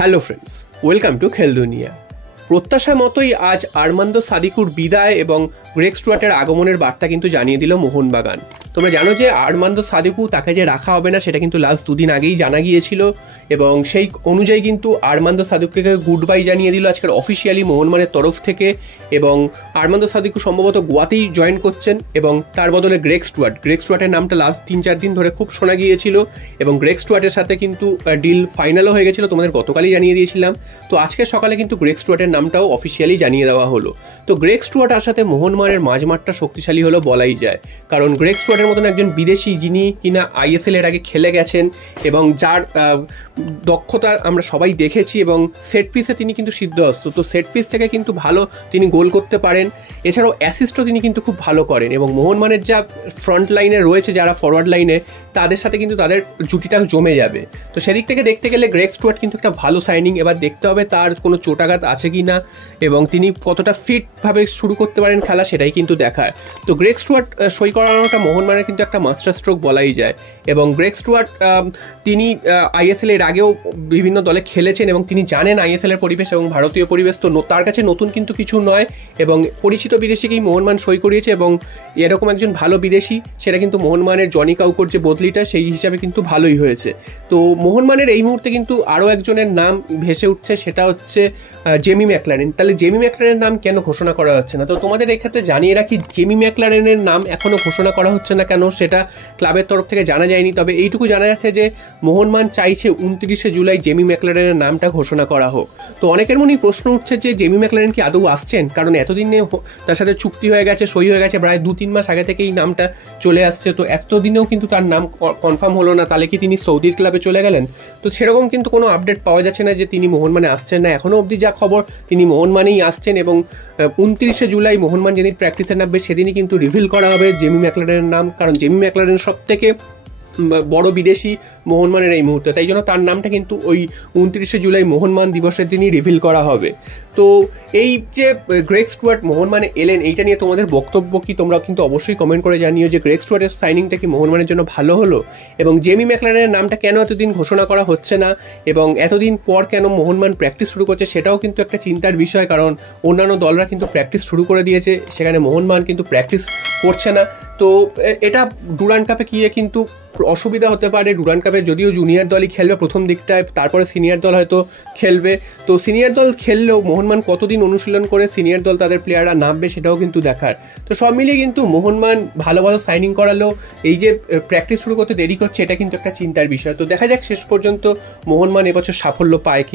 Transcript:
Hello friends, welcome to খেল দুনিয়া। প্রত্যাশা মতোই আজ আর্মান্দো সাদিকুর বিদায় এবং গ্রেগ স্টুয়ার্টের আগমনের বার্তা কিন্তু জানিয়ে দিল মোহনবাগান। তোমরা জানো যে আর্মান্দো সাদিকু তাকে যে রাখা হবে না সেটা কিন্তু লাস্ট দুদিন আগেই জানা গিয়েছিল এবং সেই অনুযায়ী কিন্তু আর্মান্দো সাদিকুকে গুড বাই জানিয়ে দিল আজকের অফিসিয়ালি মোহনবাগানের তরফ থেকে। এবং আর্মান্দো সাদিকু সম্ভবত গোয়াতেই জয়েন করছেন এবং তার বদলে গ্রেগ স্টুয়ার্টের নামটা লাস্ট 3-4 দিন ধরে খুব শোনা গিয়েছিল এবং গ্রেগ স্টুয়ার্টের সাথে কিন্তু ডিল ফাইনালও হয়ে গেছিলো, তোমাদের গতকালই জানিয়ে দিয়েছিলাম। তো আজকে সকালে কিন্তু গ্রেগ স্টুয়ার্টের নামটাও অফিসিয়ালি জানিয়ে দেওয়া হলো। তো গ্রেগ স্টুয়ার্ট আসাতে মোহনবাগানের মাঝমাঠটা শক্তিশালী হলো বলাই যায়, কারণ গ্রেগ স্টুয়ার্টের মতন একজন বিদেশি যিনি কিনা আইএসএল এর আগে খেলে গেছেন এবং যার দক্ষতা আমরা সবাই দেখেছি এবং সেট পিসে তিনি কিন্তু সিদ্ধহস্ত। তো সেট পিস থেকে কিন্তু ভালো তিনি গোল করতে পারেন, এছাড়াও অ্যাসিস্টও তিনি কিন্তু খুব ভালো করেন এবং মোহনবাগানের যা ফ্রন্ট লাইনে রয়েছে যারা ফরওয়ার্ড লাইনে তাদের সাথে কিন্তু তাদের জুটিটা জমে যাবে। তো সেদিক থেকে দেখতে গেলে গ্রেগ স্টুয়ার্ট কিন্তু একটা ভালো সাইনিং। এবার দেখতে হবে তার কোনো চোটাঘাত আছে কি না এবং তিনি কতটা ফিটভাবে শুরু করতে পারেন খেলা, সেটাই কিন্তু দেখার। তো গ্রেগ স্টুয়ার্ট সই করানোটা মোহনবাগানের কিন্তু একটা মাস্টার স্ট্রোক বলাই যায় এবং গ্রেগ স্টুয়ার্ট তিনি আইএসএল এর আগেও বিভিন্ন দলে খেলেছেন এবং তিনি জানেন আইএসএল এর পরিবেশ এবং ভারতীয় পরিবেশ। তো তার কাছে নতুন কিন্তু কিছু নয় এবং পরিচিত বিদেশিকেই মোহনবাগান সই করিয়েছে এবং এরকম একজন ভালো বিদেশি সেটা কিন্তু মোহনবাগানের জনি কাউকোর যে বদলিটা সেই হিসাবে কিন্তু ভালোই হয়েছে। তো মোহনবাগানের এই মুহূর্তে কিন্তু আরও একজনের নাম ভেসে উঠছে, সেটা হচ্ছে জেমি ম্যাকলারেন। তাহলে জেমি ম্যাকলারেনের নাম কেন ঘোষণা করা হচ্ছে না? তো তোমাদের এক্ষেত্রে জানিয়ে রাখি, জেমি ম্যাকলারেনের নাম এখনও ঘোষণা করা হচ্ছে না কেন সেটা ক্লাবের তরফ থেকে জানা যায়নি। তবে এইটুকু জানা যাচ্ছে যে মোহনবাগান চাইছে 29শে জুলাই জেমি ম্যাকলারেনের নামটা ঘোষণা করা হোক। তো অনেকের মনেই প্রশ্ন উঠছে যে জেমি ম্যাকলারেন কি আদৌ আসছেন, কারণ এতদিনে তার সাথে চুক্তি হয়ে গেছে, সই হয়ে গেছে, প্রায় 2-3 মাস আগে থেকে এই নামটা চলে আসছে। তো এতদিনেও কিন্তু তার নাম কনফার্ম হলো না, তাহলে কি তিনি সৌদির ক্লাবে চলে গেলেন? তো সেরকম কিন্তু কোনো আপডেট পাওয়া যাচ্ছে না যে তিনি মোহনবাগানে আসছেন না। এখনও অবধি যা খবর তিনি মোহনবাগানেই আসছেন এবং 29শে জুলাই মোহনবাগান যেদিন প্র্যাকটিসে নামবে সেদিনই কিন্তু রিভিল করা হবে জেমি ম্যাকলারেনের নাম, কারণ জেমি ম্যাকলারেন সব থেকে বড় বিদেশি মোহনবাগানের এই মুহূর্তে, তাই জন্য তার নামটা কিন্তু ওই 29শে জুলাই মোহনবাগান দিবসের দিনই রিভিল করা হবে। তো এই যে গ্রেগ স্টুয়ার্ট মোহনবাগানে এলেন, এইটা নিয়ে তোমাদের বক্তব্য কি তোমরা কিন্তু অবশ্যই কমেন্ট করে জানিও যে গ্রেগ স্টুয়ার্টের সাইনিংটা কি মোহনবাগানের জন্য ভালো হলো এবং জেমি ম্যাকলারেনের নামটা কেন এতদিন ঘোষণা করা হচ্ছে না এবং এতদিন পর কেন মোহনবাগান প্র্যাকটিস শুরু করছে সেটাও কিন্তু একটা চিন্তার বিষয়, কারণ অন্যান্য দলরা কিন্তু প্র্যাকটিস শুরু করে দিয়েছে, সেখানে মোহনবাগান কিন্তু প্র্যাকটিস করছে না। তো এটা ডুরান্ড কাপে গিয়ে কিন্তু অসুবিধা হতে পারে। ডুরান্ড কাপে যদিও জুনিয়র দলই খেলবে প্রথম দিকটায়, তারপরে সিনিয়র দল হয়তো খেলবে। তো সিনিয়র দল খেললেও মোহনবাগান কতদিন অনুশীলন করে সিনিয়র দল তাদের প্লেয়াররা নামবে সেটাও কিন্তু দেখার। তো সব মিলিয়ে কিন্তু মোহনবাগান ভালো ভালো সাইনিং করালেও এই যে প্র্যাকটিস শুরু করতে দেরি করছে এটা কিন্তু একটা চিন্তার বিষয়। তো দেখা যাক শেষ পর্যন্ত মোহনবাগান এবছর সাফল্য পায় কি।